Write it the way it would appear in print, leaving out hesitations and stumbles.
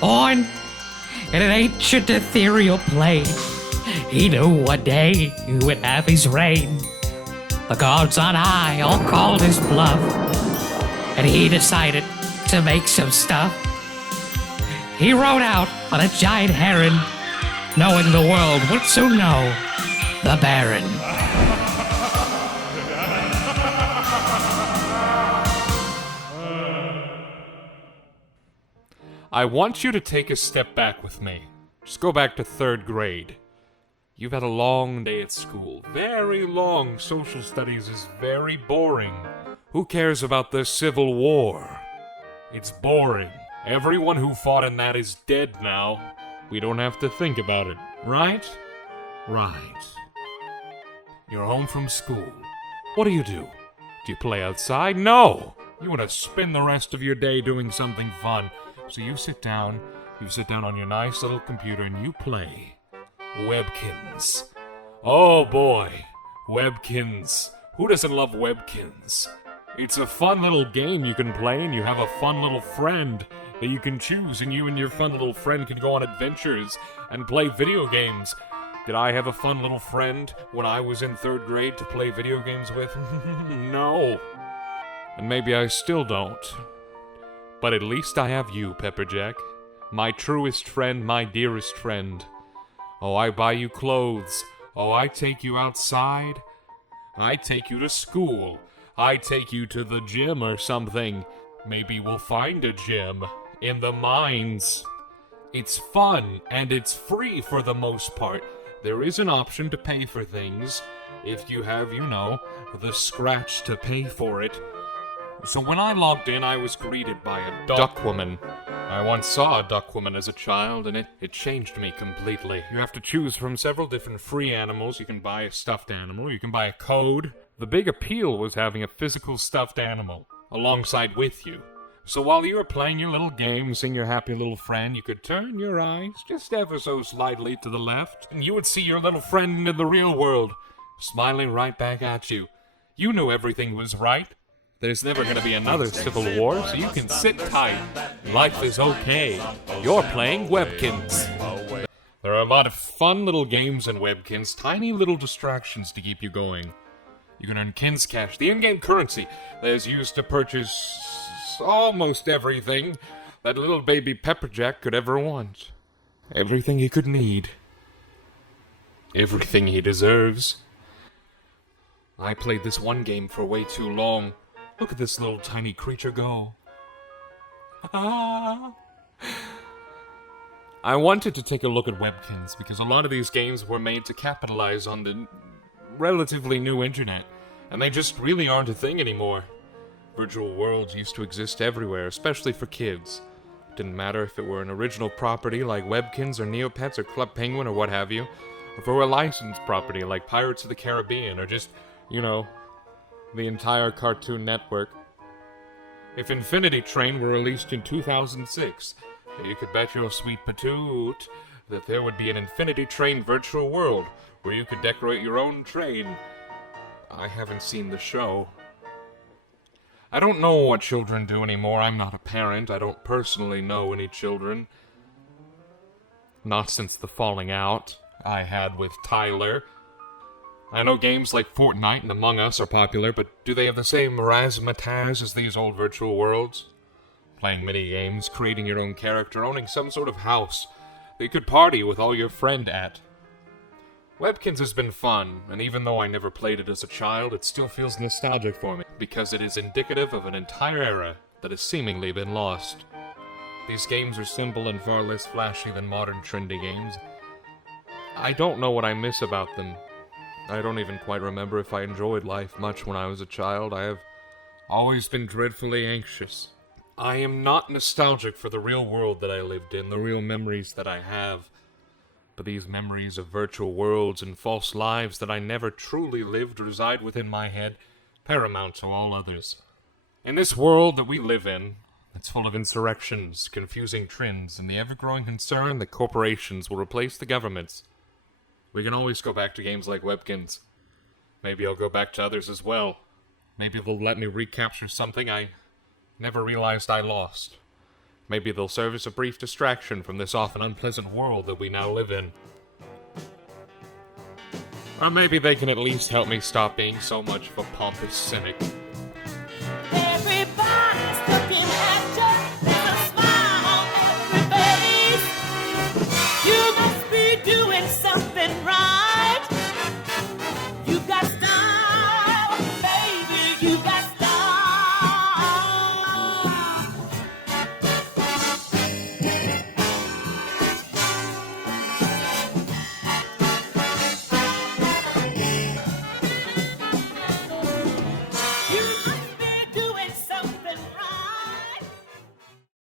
Born in an ancient ethereal plane, he knew one day he would have his reign. The gods on high all called his bluff, and he decided to make some stuff. He rode out on a giant heron, knowing the world would soon know the Baron. I want you to take a step back with me. Just go back to 3rd grade. You've had a long day at school. Very long. Social studies is very boring. Who cares about the Civil War? It's boring. Everyone who fought in that is dead now. We don't have to think about it, right? Right. You're home from school. What do? Do you play outside? No! You want to spend the rest of your day doing something fun. So you sit down on your nice little computer and you play Webkinz. Oh boy, Webkinz. Who doesn't love Webkinz? It's a fun little game you can play, and you have a fun little friend that you can choose, and you and your fun little friend can go on adventures and play video games. Did I have a fun little friend when I was in 3rd grade to play video games with? No. And maybe I still don't. But at least I have you, Pepperjack. My truest friend, my dearest friend. Oh, I buy you clothes. Oh, I take you outside. I take you to school. I take you to the gym or something. Maybe we'll find a gym in the mines. It's fun, and it's free for the most part. There is an option to pay for things, if you have, the scratch to pay for it. So when I logged in, I was greeted by a duck woman. I once saw a duck woman as a child, and it changed me completely. You have to choose from several different free animals. You can buy a stuffed animal, you can buy a code. The big appeal was having a physical stuffed animal alongside with you. So while you were playing your little game, seeing your happy little friend, you could turn your eyes just ever so slightly to the left, and you would see your little friend in the real world, smiling right back at you. You knew everything was right. There's never gonna be another Civil War, so you can sit tight. Life is okay. You're playing Webkinz. There are a lot of fun little games in Webkinz, tiny little distractions to keep you going. You can earn Kinz Cash, the in-game currency that is used to purchase almost everything that little baby Pepperjack could ever want. Everything he could need. Everything he deserves. I played this one game for way too long. Look at this little tiny creature go. I wanted to take a look at Webkinz because a lot of these games were made to capitalize on the relatively new internet, and they just really aren't a thing anymore. Virtual worlds used to exist everywhere, especially for kids. It didn't matter if it were an original property like Webkinz or Neopets or Club Penguin or what have you, or if it were a licensed property like Pirates of the Caribbean or just, the entire Cartoon Network. If Infinity Train were released in 2006, you could bet your sweet patoot that there would be an Infinity Train virtual world where you could decorate your own train. I haven't seen the show. I don't know what children do anymore. I'm not a parent. I don't personally know any children. Not since the falling out I had with Tyler. I know games like Fortnite and Among Us are popular, but do they have the same razzmatazz as these old virtual worlds? Playing mini-games, creating your own character, owning some sort of house that you could party with all your friend at. Webkinz has been fun, and even though I never played it as a child, it still feels nostalgic for me, because it is indicative of an entire era that has seemingly been lost. These games are simple and far less flashy than modern trendy games. I don't know what I miss about them. I don't even quite remember if I enjoyed life much when I was a child. I have always been dreadfully anxious. I am not nostalgic for the real world that I lived in, the real memories that I have. But these memories of virtual worlds and false lives that I never truly lived reside within my head, paramount to all others. In this world that we live in, it's full of insurrections, confusing trends, and the ever-growing concern that corporations will replace the governments, we can always go back to games like Webkinz. Maybe I'll go back to others as well. Maybe they'll let me recapture something I never realized I lost. Maybe they'll serve as a brief distraction from this often unpleasant world that we now live in. Or maybe they can at least help me stop being so much of a pompous cynic. Everybody!